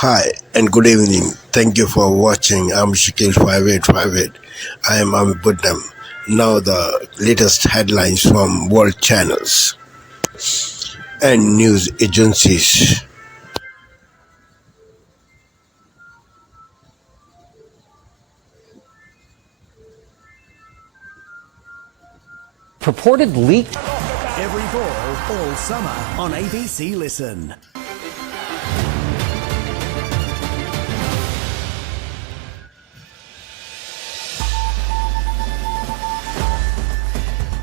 Hi and good evening. Thank you for watching. I'm Shakil 5858. I am Ami Buddham. Now the latest headlines from world channels and news agencies. Purported leak. Every fall, all summer on ABC Listen.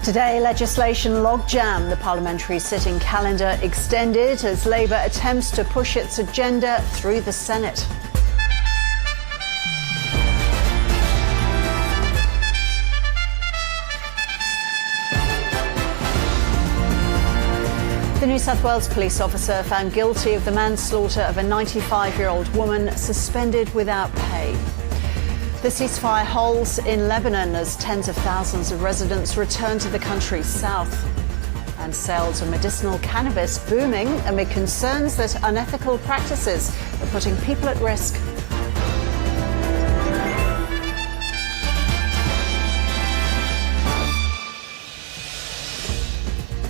Today, legislation logjam. The parliamentary sitting calendar extended as Labour attempts to push its agenda through the Senate. The New South Wales police officer found guilty of the manslaughter of a 95-year-old woman suspended without pay. The ceasefire holds in Lebanon as tens of thousands of residents return to the country's south. And sales of medicinal cannabis booming amid concerns that unethical practices are putting people at risk.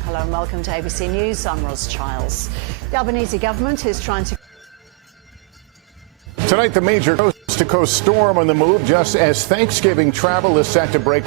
Hello and welcome to ABC News. I'm Ros Childs. The Albanese government is trying to... Tonight, the major coast-to-coast storm on the move just as Thanksgiving travel is set to break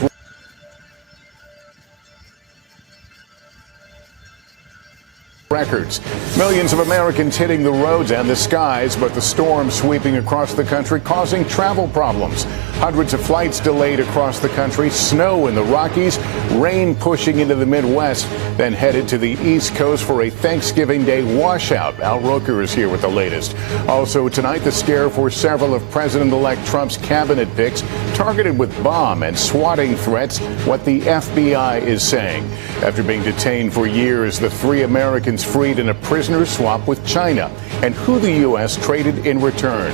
records. Millions of Americans hitting the roads and the skies, but the storm sweeping across the country causing travel problems. Hundreds of flights delayed across the country, snow in the Rockies, rain pushing into the Midwest, then headed to the East Coast for a Thanksgiving Day washout. Al Roker is here with the latest. Also tonight, the scare for several of President-elect Trump's cabinet picks targeted with bomb and swatting threats, what the FBI is saying. After being detained for years, the three Americans freed in a prisoner swap with China, and who the U.S. traded in return.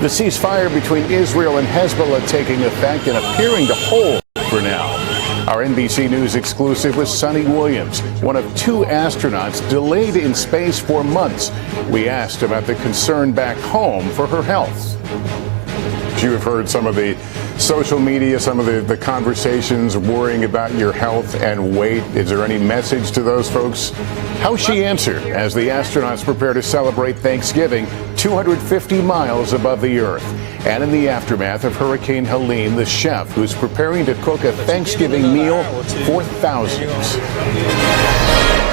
The ceasefire between Israel and Hezbollah taking effect and appearing to hold for now. Our NBC News exclusive with Sunny Williams, one of two astronauts delayed in space for months. We asked about the concern back home for her health. You have heard some of the social media, some of the conversations worrying about your health and weight. Is there any message to those folks? How she answered as the astronauts prepare to celebrate Thanksgiving 250 miles above the Earth. And in the aftermath of Hurricane Helene, the chef who's preparing to cook a Thanksgiving meal for thousands.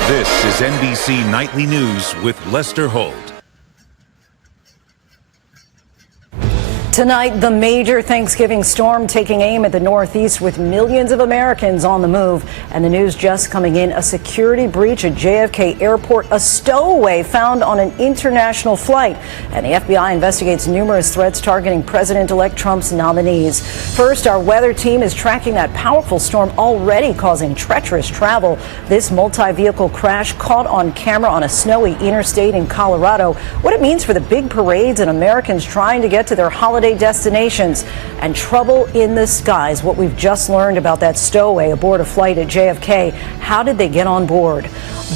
This is NBC Nightly News with Lester Holt. Tonight, the major Thanksgiving storm taking aim at the Northeast with millions of Americans on the move. And the news just coming in, a security breach at JFK Airport, a stowaway found on an international flight. And the FBI investigates numerous threats targeting President-elect Trump's nominees. First, our weather team is tracking that powerful storm already causing treacherous travel. This multi-vehicle crash caught on camera on a snowy interstate in Colorado. What it means for the big parades and Americans trying to get to their holiday destinations, and trouble in the skies. What we've just learned about that stowaway aboard a flight at JFK. How did they get on board?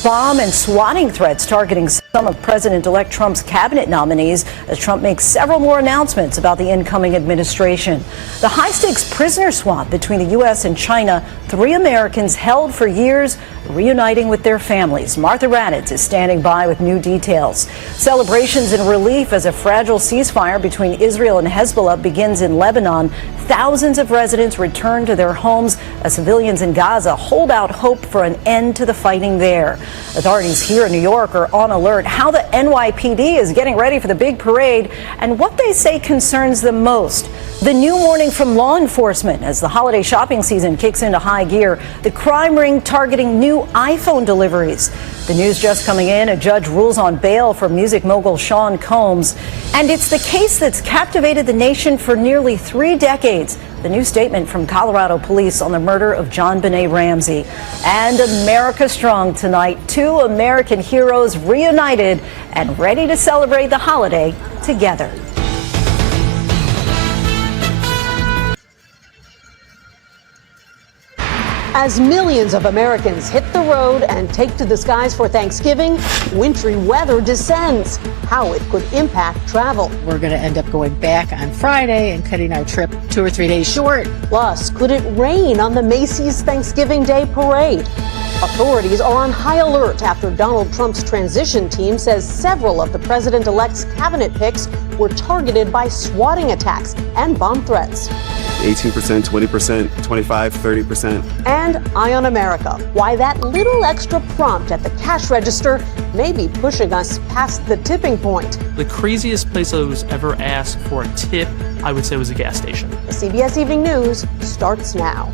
Bomb and swatting threats targeting some of President-elect Trump's cabinet nominees as Trump makes several more announcements about the incoming administration. The high-stakes prisoner swap between the U.S. and China, three Americans held for years reuniting with their families. Martha Raddatz is standing by with new details. Celebrations and relief as a fragile ceasefire between Israel and Hezbollah begins in Lebanon. Thousands of residents return to their homes as civilians in Gaza hold out hope for an end to the fighting there. Authorities here in New York are on alert how the NYPD is getting ready for the big parade and what they say concerns them most. The new warning from law enforcement as the holiday shopping season kicks into high gear. The crime ring targeting new iPhone deliveries. The news just coming in, a judge rules on bail for music mogul Sean Combs. And it's the case that's captivated the nation for nearly 3 decades. The new statement from Colorado police on the murder of John Benet Ramsey. And America Strong tonight. 2 American heroes reunited and ready to celebrate the holiday together. As millions of Americans hit the road and take to the skies for Thanksgiving, wintry weather descends. How it could impact travel. We're going to end up going back on Friday and cutting our trip 2 or 3 days short. Plus, could it rain on the Macy's Thanksgiving Day parade? Authorities are on high alert after Donald Trump's transition team says several of the president-elect's cabinet picks were targeted by swatting attacks and bomb threats. 18%, 20%, 25, 30%. And Eye on America, why that little extra prompt at the cash register may be pushing us past the tipping point. The craziest place I was ever asked for a tip, I would say, was a gas station. The CBS Evening News starts now.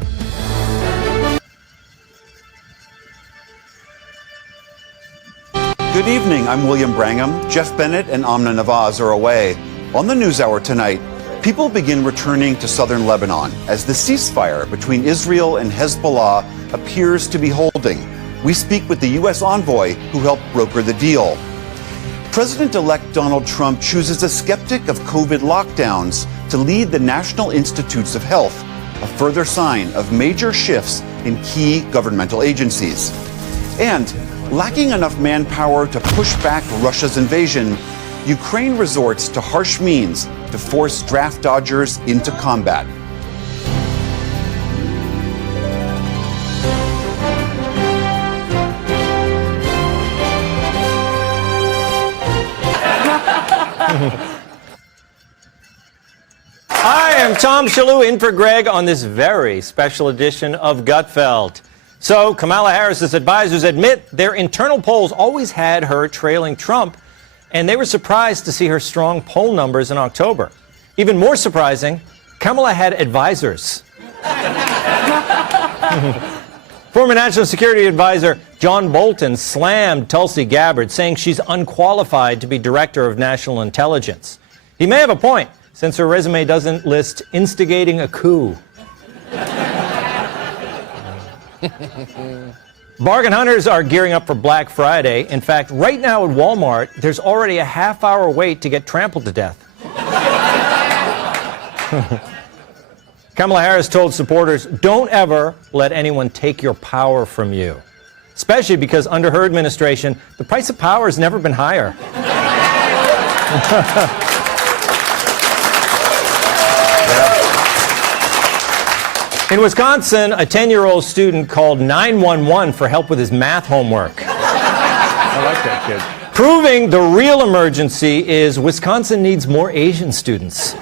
Good evening, I'm William Brangham. Jeff Bennett and Amna Nawaz are away. On the NewsHour tonight, people begin returning to southern Lebanon as the ceasefire between Israel and Hezbollah appears to be holding. We speak with the U.S. envoy who helped broker the deal. President-elect Donald Trump chooses a skeptic of COVID lockdowns to lead the National Institutes of Health, a further sign of major shifts in key governmental agencies. And lacking enough manpower to push back Russia's invasion, Ukraine resorts to harsh means to force draft dodgers into combat. Hi, I'm Tom Shalhoub in for Greg on this very special edition of Gutfeld. So, Kamala Harris's advisors admit their internal polls always had her trailing Trump, and they were surprised to see her strong poll numbers in October. Even more surprising, Kamala had advisors. Former National Security Advisor John Bolton slammed Tulsi Gabbard, saying she's unqualified to be Director of National Intelligence. He may have a point, since her resume doesn't list instigating a coup. Bargain hunters are gearing up for Black Friday. In fact, right now at Walmart, there's already a half-hour wait to get trampled to death. Kamala Harris told supporters, don't ever let anyone take your power from you. Especially because under her administration, the price of power has never been higher. In Wisconsin, a 10-year-old student called 911 for help with his math homework. I like that kid. Proving the real emergency is Wisconsin needs more Asian students.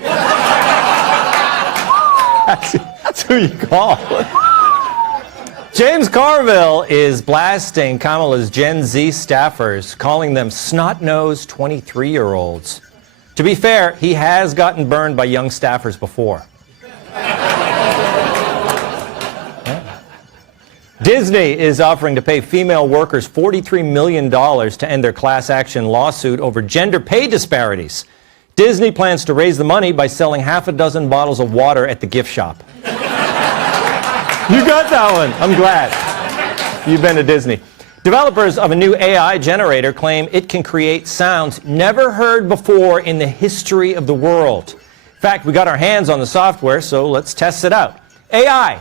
That's who you call. James Carville is blasting Kamala's Gen Z staffers, calling them snot-nosed 23-year-olds. To be fair, he has gotten burned by young staffers before. Disney is offering to pay female workers $43 million to end their class action lawsuit over gender pay disparities. Disney plans to raise the money by selling half a dozen bottles of water at the gift shop. You got that one. I'm glad. You've been to Disney. Developers of a new AI generator claim it can create sounds never heard before in the history of the world. In fact, we got our hands on the software, so let's test it out. AI.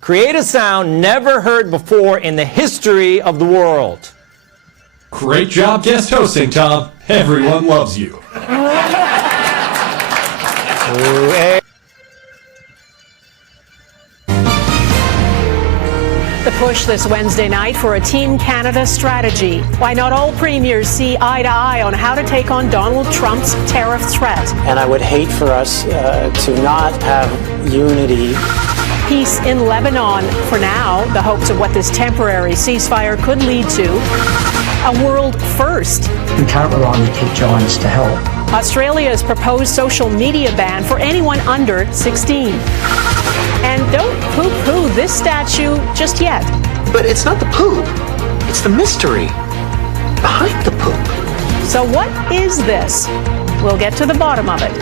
Create a sound never heard before in the history of the world. Great job guest hosting, Tom. Everyone loves you. The push this Wednesday night for a Team Canada strategy. Why not all premiers see eye to eye on how to take on Donald Trump's tariff threat. And I would hate for us to not have unity. Peace in Lebanon. For now, the hopes of what this temporary ceasefire could lead to. A world first. We can't rely on the King Johns to help. Australia's proposed social media ban for anyone under 16. And don't poo-poo this statue just yet. But it's not the poop. It's the mystery behind the poop. So what is this? We'll get to the bottom of it.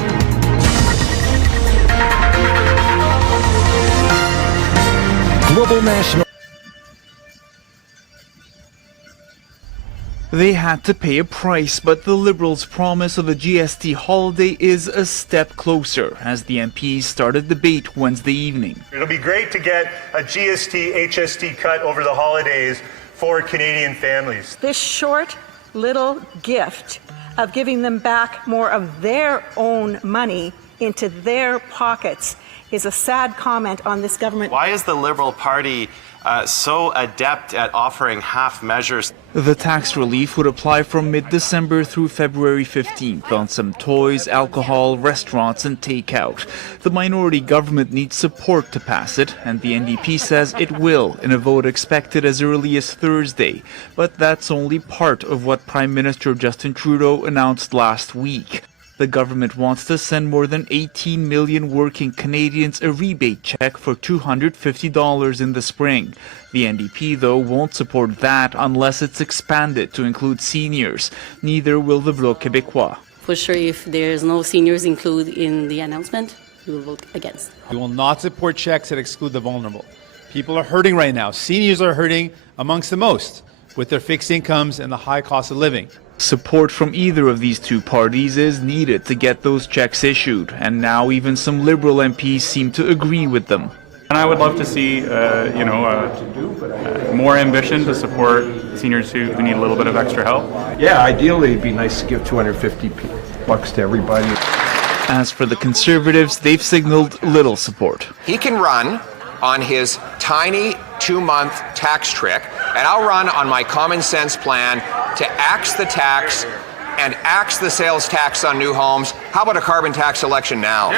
Global National. They had to pay a price, but the Liberals' promise of a GST holiday is a step closer as the MPs start a debate Wednesday evening. It'll be great to get a GST, HST cut over the holidays for Canadian families. This short little gift of giving them back more of their own money into their pockets is a sad comment on this government. Why is the Liberal Party so adept at offering half measures? The tax relief would apply from mid-December through February 15th on some toys, alcohol, restaurants and takeout. The minority government needs support to pass it, and the NDP says it will in a vote expected as early as Thursday. But that's only part of what Prime Minister Justin Trudeau announced last week. The government wants to send more than 18 million working Canadians a rebate check for $250 in the spring. The NDP, though, won't support that unless it's expanded to include seniors. Neither will the Bloc Québécois. For sure, if there's no seniors included in the announcement, we will vote against. We will not support checks that exclude the vulnerable. People are hurting right now. Seniors are hurting amongst the most with their fixed incomes and the high cost of living. Support from either of these two parties is needed to get those checks issued, and now even some Liberal MPs seem to agree with them. And I would love to see, more ambition to support seniors who need a little bit of extra help. Yeah, ideally it'd be nice to give $250 to everybody. As for the Conservatives, they've signaled little support. He can run on his tiny 2-month tax trick, and I'll run on my common sense plan to axe the tax and axe the sales tax on new homes. How about a carbon tax election now?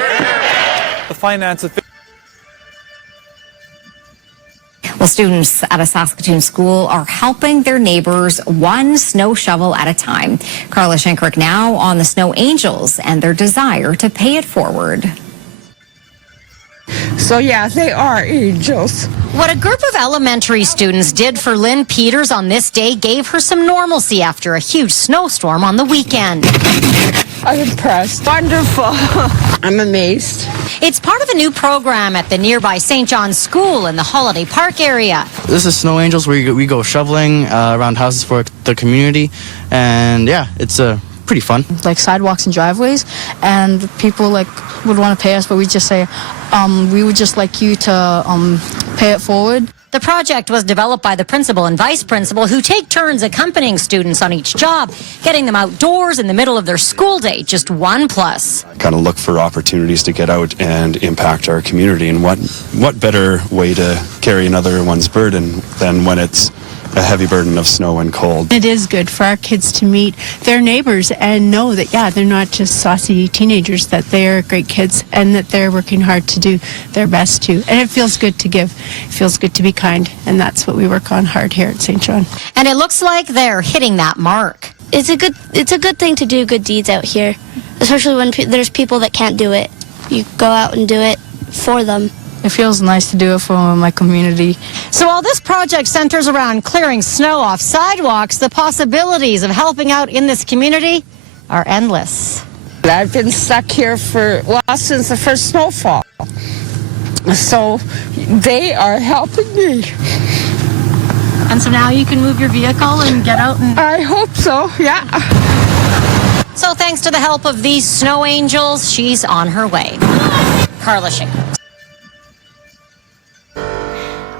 The finance official. Well, students at a Saskatoon school are helping their neighbors one snow shovel at a time. Carla Schenkrick now on the Snow Angels and their desire to pay it forward. So yeah, they are angels. What a group of elementary students did for Lynn Peters on this day gave her some normalcy after a huge snowstorm on the weekend. I'm impressed. Wonderful. I'm amazed. It's part of a new program at the nearby St. John's School in the Holiday Park area. This is Snow Angels, where we go shoveling around houses for the community, and yeah, it's pretty fun. Like sidewalks and driveways, and people would want to pay us, but we just say, we would just like you to pay it forward. The project was developed by the principal and vice principal, who take turns accompanying students on each job, getting them outdoors in the middle of their school day, just one plus. Kind of look for opportunities to get out and impact our community, and what better way to carry another one's burden than when it's a heavy burden of snow and cold. It is good for our kids to meet their neighbors and know that, yeah, they're not just saucy teenagers, that they're great kids and that they're working hard to do their best too. And it feels good to give. It feels good to be kind. And that's what we work on hard here at St. John. And it looks like they're hitting that mark. It's a good thing to do good deeds out here, especially when there's people that can't do it. You go out and do it for them. It feels nice to do it for my community. So while this project centers around clearing snow off sidewalks, the possibilities of helping out in this community are endless. I've been stuck here since the first snowfall. So they are helping me. And so now you can move your vehicle and get out and... I hope so, yeah. So thanks to the help of these Snow Angels, she's on her way. Carla Schenkrick.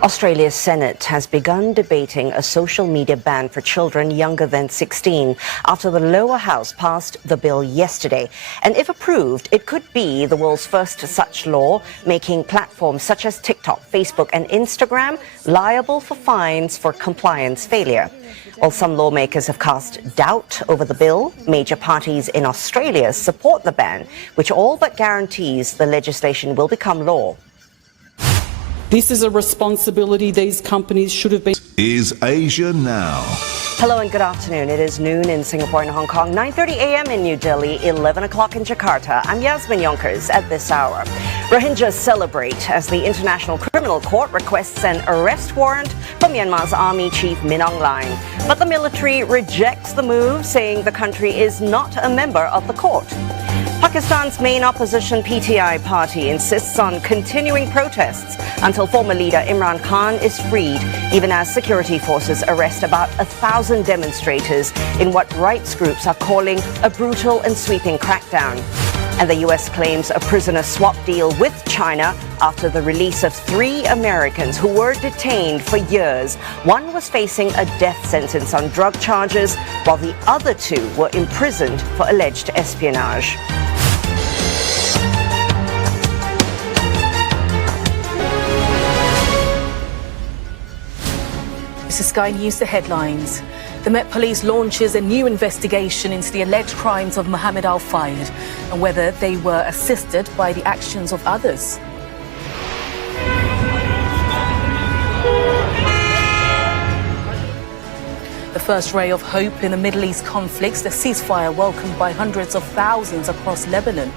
Australia's Senate has begun debating a social media ban for children younger than 16 after the lower house passed the bill yesterday. And if approved, it could be the world's first such law, making platforms such as TikTok, Facebook and Instagram liable for fines for compliance failure. While some lawmakers have cast doubt over the bill, major parties in Australia support the ban, which all but guarantees the legislation will become law. This is a responsibility these companies should have been. Is Asia Now. Hello and good afternoon. It is noon in Singapore and Hong Kong, 9:30 a.m. in New Delhi, 11 o'clock in Jakarta. I'm Yasmin Yonkers at this hour. Rohingyas celebrate as the International Criminal Court requests an arrest warrant for Myanmar's Army Chief Min Aung Hlaing. But the military rejects the move, saying the country is not a member of the court. Pakistan's main opposition PTI party insists on continuing protests until former leader Imran Khan is freed, even as security forces arrest about 1,000 demonstrators in what rights groups are calling a brutal and sweeping crackdown. And the U.S. claims a prisoner swap deal with China after the release of 3 Americans who were detained for years. One was facing a death sentence on drug charges, while the other 2 were imprisoned for alleged espionage. This is Sky News, the headlines. The Met Police launches a new investigation into the alleged crimes of Mohammed Al-Fayed and whether they were assisted by the actions of others. The first ray of hope in the Middle East conflicts, the ceasefire welcomed by hundreds of thousands across Lebanon.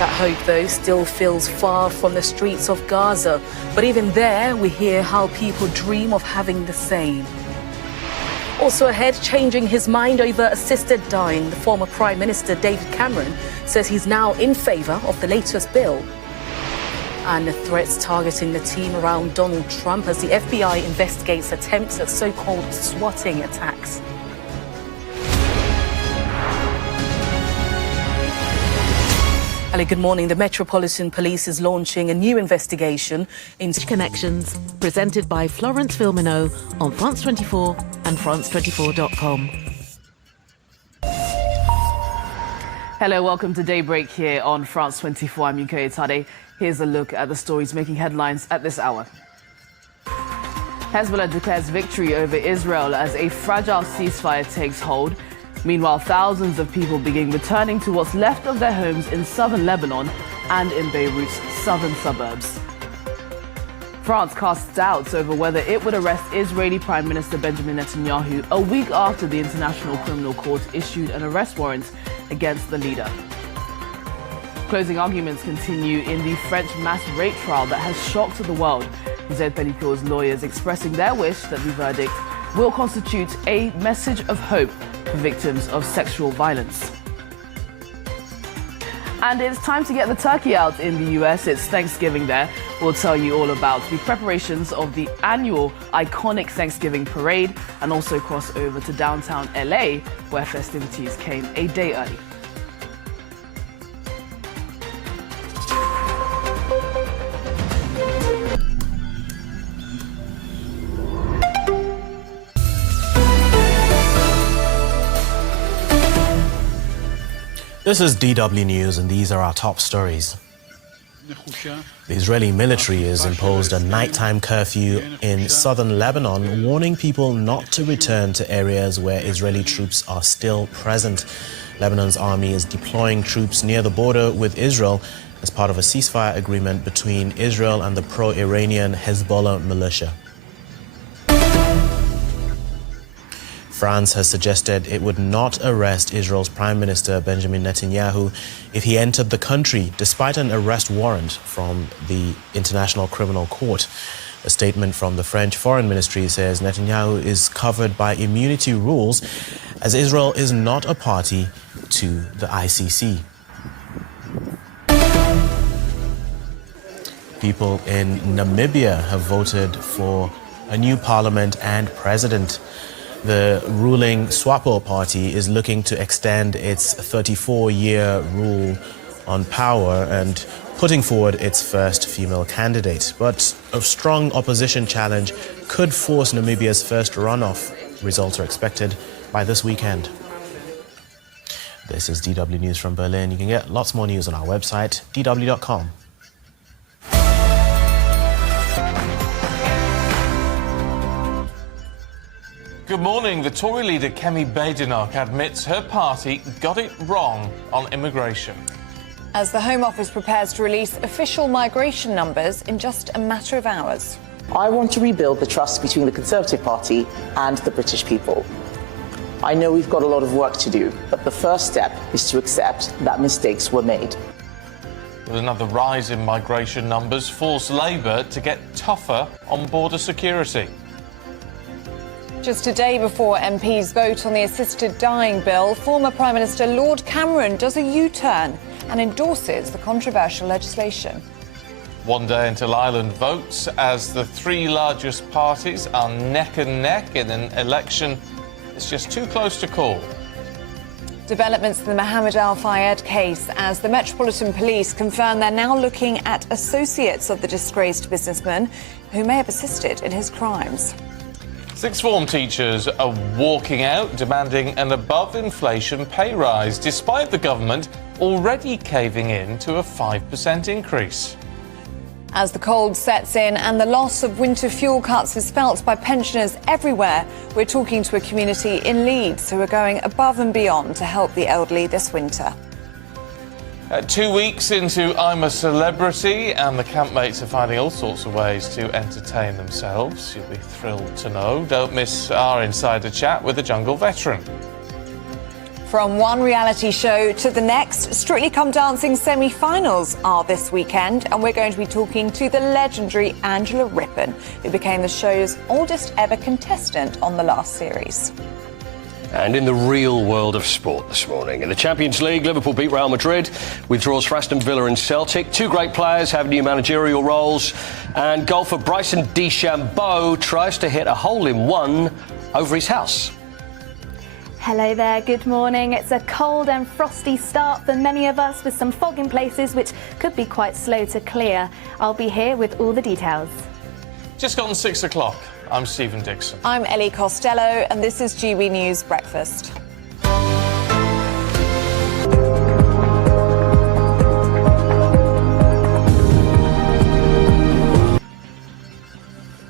That hope, though, still feels far from the streets of Gaza. But even there, we hear how people dream of having the same. Also ahead, changing his mind over assisted dying, the former Prime Minister David Cameron says he's now in favour of the latest bill. And the threats targeting the team around Donald Trump as the FBI investigates attempts at so-called swatting attacks. Hello, good morning. The Metropolitan Police is launching a new investigation into Connections, presented by Florence Filmineau on France 24 and France24.com. Hello, welcome to Daybreak here on France 24. I'm Yuko Itade. Here's a look at the stories making headlines at this hour. Hezbollah declares victory over Israel as a fragile ceasefire takes hold. Meanwhile, thousands of people begin returning to what's left of their homes in southern Lebanon and in Beirut's southern suburbs. France casts doubts over whether it would arrest Israeli Prime Minister Benjamin Netanyahu a week after the International Criminal Court issued an arrest warrant against the leader. Closing arguments continue in the French mass rape trial that has shocked the world. Zed Pellicourt's lawyers expressing their wish that the verdict will constitute a message of hope for victims of sexual violence. And it's time to get the turkey out in the US. It's Thanksgiving there. We'll tell you all about the preparations of the annual iconic Thanksgiving parade and also cross over to downtown LA, where festivities came a day early. This is DW News, and these are our top stories. The Israeli military has imposed a nighttime curfew in southern Lebanon, warning people not to return to areas where Israeli troops are still present. Lebanon's army is deploying troops near the border with Israel as part of a ceasefire agreement between Israel and the pro-Iranian Hezbollah militia. France has suggested it would not arrest Israel's Prime Minister Benjamin Netanyahu if he entered the country, despite an arrest warrant from the International Criminal Court. A statement from the French Foreign Ministry says Netanyahu is covered by immunity rules, as Israel is not a party to the ICC. People in Namibia have voted for a new parliament and president. The ruling SWAPO party is looking to extend its 34-year rule on power and putting forward its first female candidate. But a strong opposition challenge could force Namibia's first runoff. Results are expected by this weekend. This is DW News from Berlin. You can get lots more news on our website, dw.com. Good morning. The Tory leader Kemi Badenoch admits her party got it wrong on immigration. As the Home Office prepares to release official migration numbers in just a matter of hours. I want to rebuild the trust between the Conservative Party and the British people. I know we've got a lot of work to do, but the first step is to accept that mistakes were made. With another rise in migration numbers, force Labour to get tougher on border security. Just a day before MPs vote on the assisted dying bill, former Prime Minister Lord Cameron does a U-turn and endorses the controversial legislation. One day until Ireland votes, as the three largest parties are neck and neck in an election it's just too close to call. Developments in the Mohammed Al Fayed case as the Metropolitan Police confirm they're now looking at associates of the disgraced businessman who may have assisted in his crimes. Sixth form teachers are walking out, demanding an above-inflation pay rise, despite the government already caving in to a 5% increase. As the cold sets in and the loss of winter fuel cuts is felt by pensioners everywhere, we're talking to a community in Leeds who are going above and beyond to help the elderly this winter. 2 weeks into I'm a Celebrity, and the campmates are finding all sorts of ways to entertain themselves. You'll be thrilled to know. Don't miss our insider chat with a jungle veteran. From one reality show to the next, Strictly Come Dancing semi-finals are this weekend, and we're going to be talking to the legendary Angela Rippon, who became the show's oldest ever contestant on the last series. And in the real world of sport this morning, in the Champions League, Liverpool beat Real Madrid, withdraws for Aston Villa and Celtic. Two great players have new managerial roles, and golfer Bryson DeChambeau tries to hit a hole-in-one over his house. Hello there, good morning. It's a cold and frosty start for many of us, with some fog in places which could be quite slow to clear. I'll be here with all the details. Just gone 6 o'clock. I'm Stephen Dixon. I'm Ellie Costello, and this is GB News Breakfast.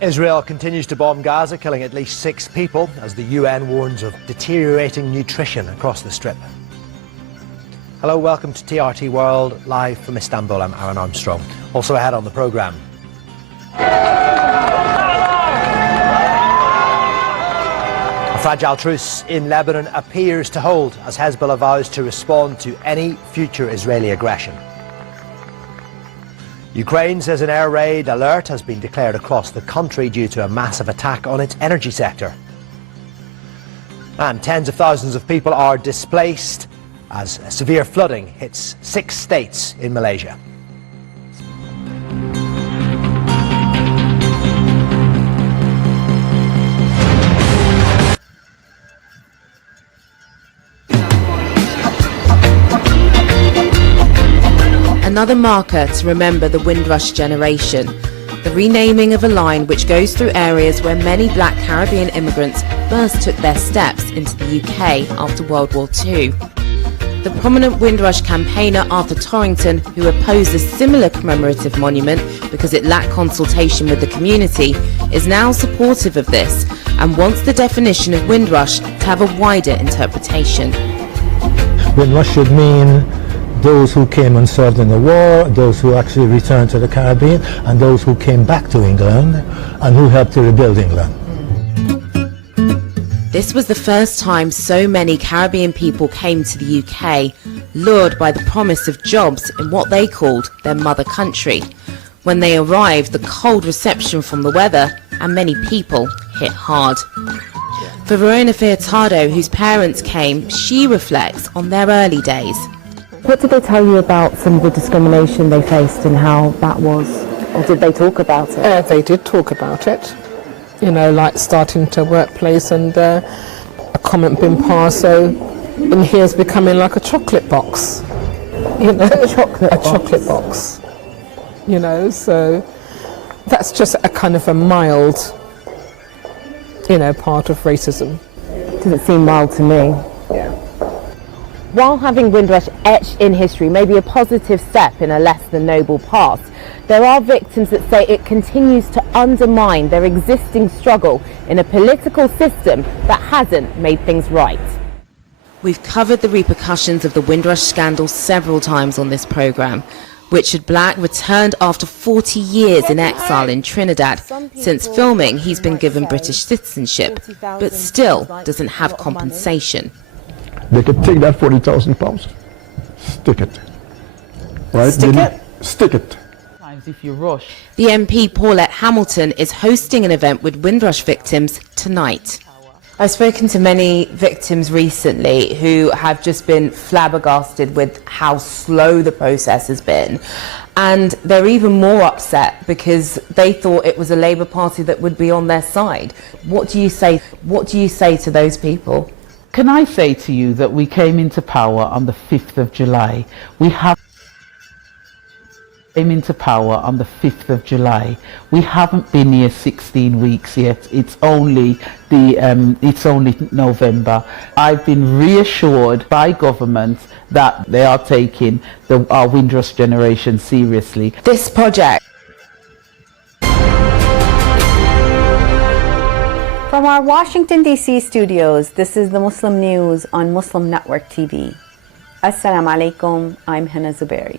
Israel continues to bomb Gaza, killing at least 6 people as the UN warns of deteriorating nutrition across the Strip. Hello, welcome to TRT World, live from Istanbul. I'm Aaron Armstrong. Also ahead on the programme. A fragile truce in Lebanon appears to hold as Hezbollah vows to respond to any future Israeli aggression. Ukraine says an air raid alert has been declared across the country due to a massive attack on its energy sector. And tens of thousands of people are displaced as severe flooding hits 6 states in Malaysia. Another marker to remember the Windrush generation, the renaming of a line which goes through areas where many black Caribbean immigrants first took their steps into the UK after World War II. The prominent Windrush campaigner Arthur Torrington, who opposed a similar commemorative monument because it lacked consultation with the community, is now supportive of this and wants the definition of Windrush to have a wider interpretation. Windrush should mean those who came and served in the war, those who actually returned to the Caribbean, and those who came back to England and who helped to rebuild England. This was the first time so many Caribbean people came to the UK, lured by the promise of jobs in what they called their mother country. When they arrived, the cold reception from the weather and many people hit hard. For Verona Fiatado, whose parents came, she reflects on their early days. What did they tell you about some of the discrimination they faced and how that was? Or did they talk about it? They did talk about it. You know, like starting to workplace and a comment being passed, so in here's becoming like a chocolate box. You know, a chocolate box. You know, so that's just a kind of a mild, you know, part of racism. Doesn't seem mild to me. Yeah. While having Windrush etched in history may be a positive step in a less than noble past, there are victims that say it continues to undermine their existing struggle in a political system that hasn't made things right. We've covered the repercussions of the Windrush scandal several times on this programme. Richard Black returned after 40 years in exile in Trinidad. Since filming, he's been given British citizenship, but still doesn't have compensation. They could take that £40,000, stick it. Right? Stick it. If you rush. The MP Paulette Hamilton is hosting an event with Windrush victims tonight. I've spoken to many victims recently who have just been flabbergasted with how slow the process has been. And they're even more upset because they thought it was a Labour Party that would be on their side. What do you say to those people? Can I say to you that we came into power on the 5th of July? We haven't been here 16 weeks yet. It's only November. I've been reassured by government that they are taking our Windrush generation seriously. This project. From our Washington, D.C. studios, this is the Muslim News on Muslim Network TV. Assalamu alaikum, I'm Hina Zubairi.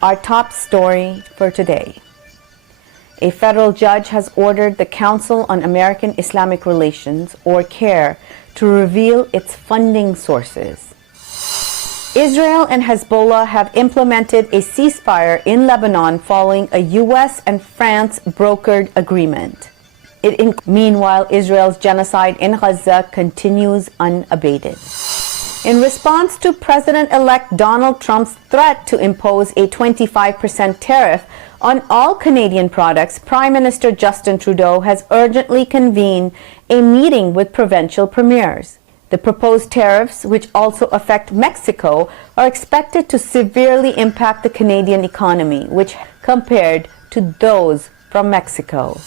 Our top story for today. A federal judge has ordered the Council on American Islamic Relations, or CAIR, to reveal its funding sources. Israel and Hezbollah have implemented a ceasefire in Lebanon following a U.S. and France brokered agreement. Meanwhile, Israel's genocide in Gaza continues unabated. In response to President-elect Donald Trump's threat to impose a 25% tariff on all Canadian products, Prime Minister Justin Trudeau has urgently convened a meeting with provincial premiers. The proposed tariffs, which also affect Mexico, are expected to severely impact the Canadian economy, which compared to those from Mexico.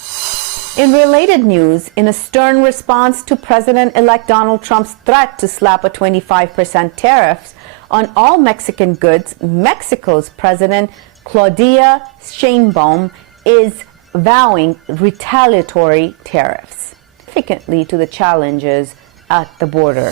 In related news, in a stern response to President-elect Donald Trump's threat to slap a 25% tariffs on all Mexican goods, Mexico's President Claudia Sheinbaum is vowing retaliatory tariffs, significantly to the challenges at the border.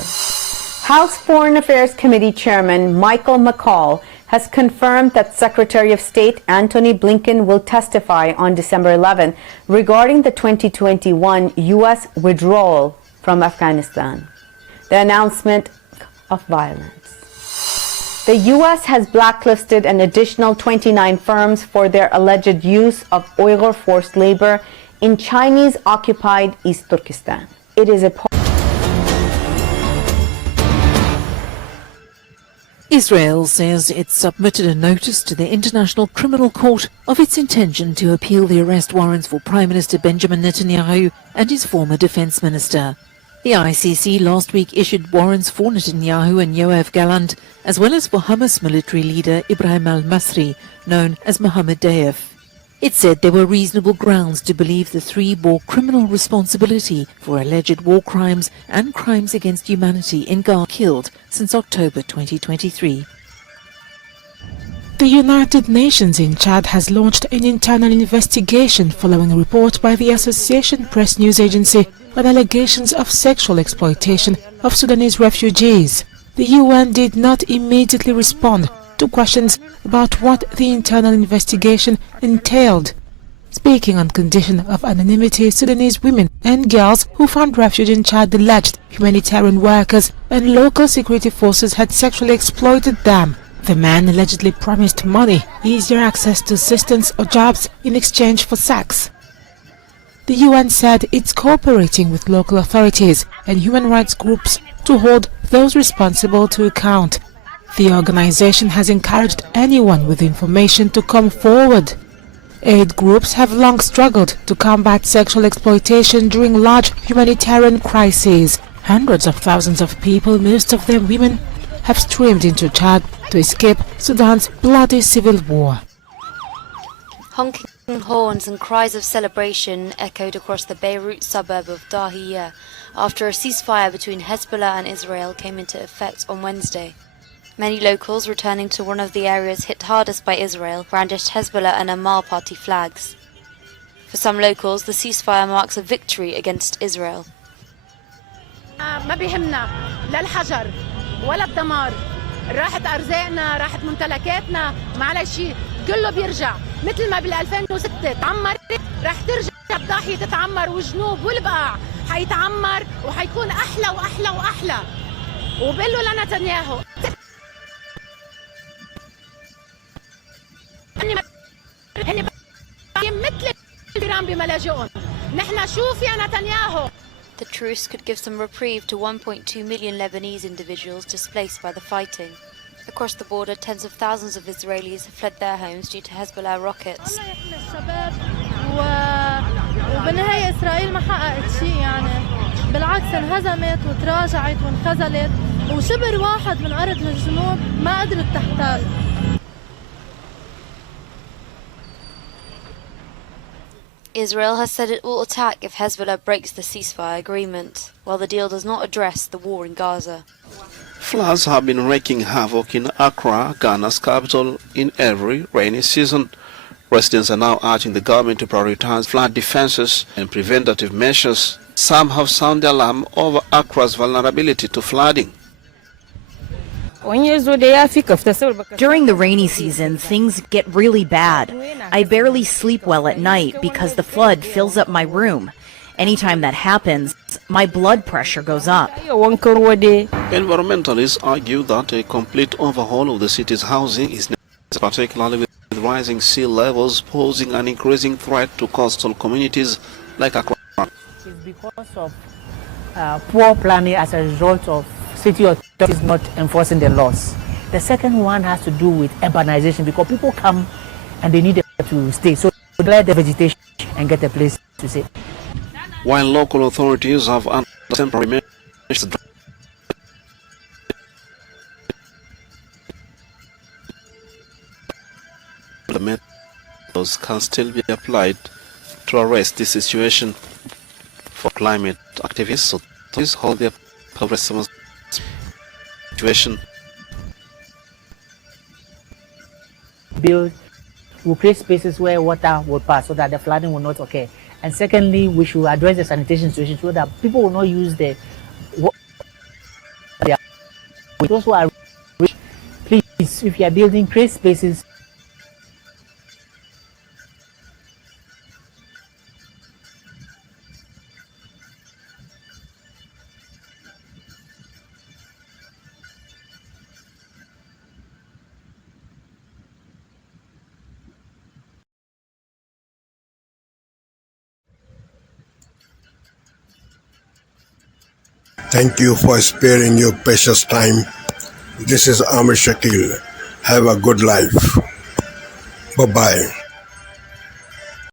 House Foreign Affairs Committee Chairman Michael McCaul has confirmed that Secretary of State Antony Blinken will testify on December 11 regarding the 2021 U.S. withdrawal from Afghanistan. The announcement of violence. The U.S. has blacklisted an additional 29 firms for their alleged use of Uyghur forced labor in Chinese-occupied East Turkestan. It is a Israel says it submitted a notice to the International Criminal Court of its intention to appeal the arrest warrants for Prime Minister Benjamin Netanyahu and his former defense minister. The ICC last week issued warrants for Netanyahu and Yoav Gallant, as well as for Hamas military leader Ibrahim al-Masri, known as Mohammed Deif. It said there were reasonable grounds to believe the three bore criminal responsibility for alleged war crimes and crimes against humanity in Gaza killed since October 2023. The United Nations in Chad has launched an internal investigation following a report by the Association Press News Agency on allegations of sexual exploitation of Sudanese refugees. The UN did not immediately respond to questions about what the internal investigation entailed. Speaking on condition of anonymity, Sudanese women and girls who found refuge in Chad alleged humanitarian workers and local security forces had sexually exploited them. The men allegedly promised money, easier access to assistance or jobs in exchange for sex. The UN said it's cooperating with local authorities and human rights groups to hold those responsible to account. The organization has encouraged anyone with information to come forward. Aid groups have long struggled to combat sexual exploitation during large humanitarian crises. Hundreds of thousands of people, most of them women, have streamed into Chad to escape Sudan's bloody civil war. Honking horns and cries of celebration echoed across the Beirut suburb of Dahiya after a ceasefire between Hezbollah and Israel came into effect on Wednesday. Many locals returning to one of the areas hit hardest by Israel brandished Hezbollah and Amal party flags. For some locals, the ceasefire marks a victory against Israel. ما بيهمنا لا الحجر ولا الدمار راحت أرزاقنا راحت ممتلكاتنا معلش كله بيرجع مثل ما بال 2006 تعمرت راح ترجع الضاحية تتعمر والجنوب والبقاع حيتعمر وحيكون أحلى وأحلى وأحلى وبقول له لنتنياهو هني مثل The truce could give some reprieve to 1.2 million Lebanese individuals displaced by the fighting. Across the border, tens of thousands of Israelis have fled their homes due to Hezbollah rockets. وبالنهاية إسرائيل ما حققت شيء يعني بالعكس انهزمت وتراجعت وانخذلت وشبر واحد من أرض الجنوب ما قدرت تحتل. Israel has said it will attack if Hezbollah breaks the ceasefire agreement, while the deal does not address the war in Gaza. Floods have been wreaking havoc in Accra, Ghana's capital, in every rainy season. Residents are now urging the government to prioritize flood defenses and preventative measures. Some have sounded alarm over Accra's vulnerability to flooding. During the rainy season, things get really bad. I barely sleep well at night because the flood fills up my room. Anytime that happens, my blood pressure goes up. Environmentalists argue that a complete overhaul of the city's housing is necessary, particularly with rising sea levels posing an increasing threat to coastal communities like Accra. It's because of poor planning as a result of city authorities not enforcing the laws. The second one has to do with urbanization because people come and they need to stay. So clear the vegetation and get a place to sit. While local authorities have under temporary measures, the methods can still be applied to arrest this situation. For climate activists, authorities hold their progressive situation. We'll create spaces where water will pass so that the flooding will not occur. And secondly, we should address the sanitation situation so that people will not use the water. Those who are rich, please, if you are building, create spaces. Thank you for sparing your precious time. This is Amir Shakil. Have a good life. Bye-bye.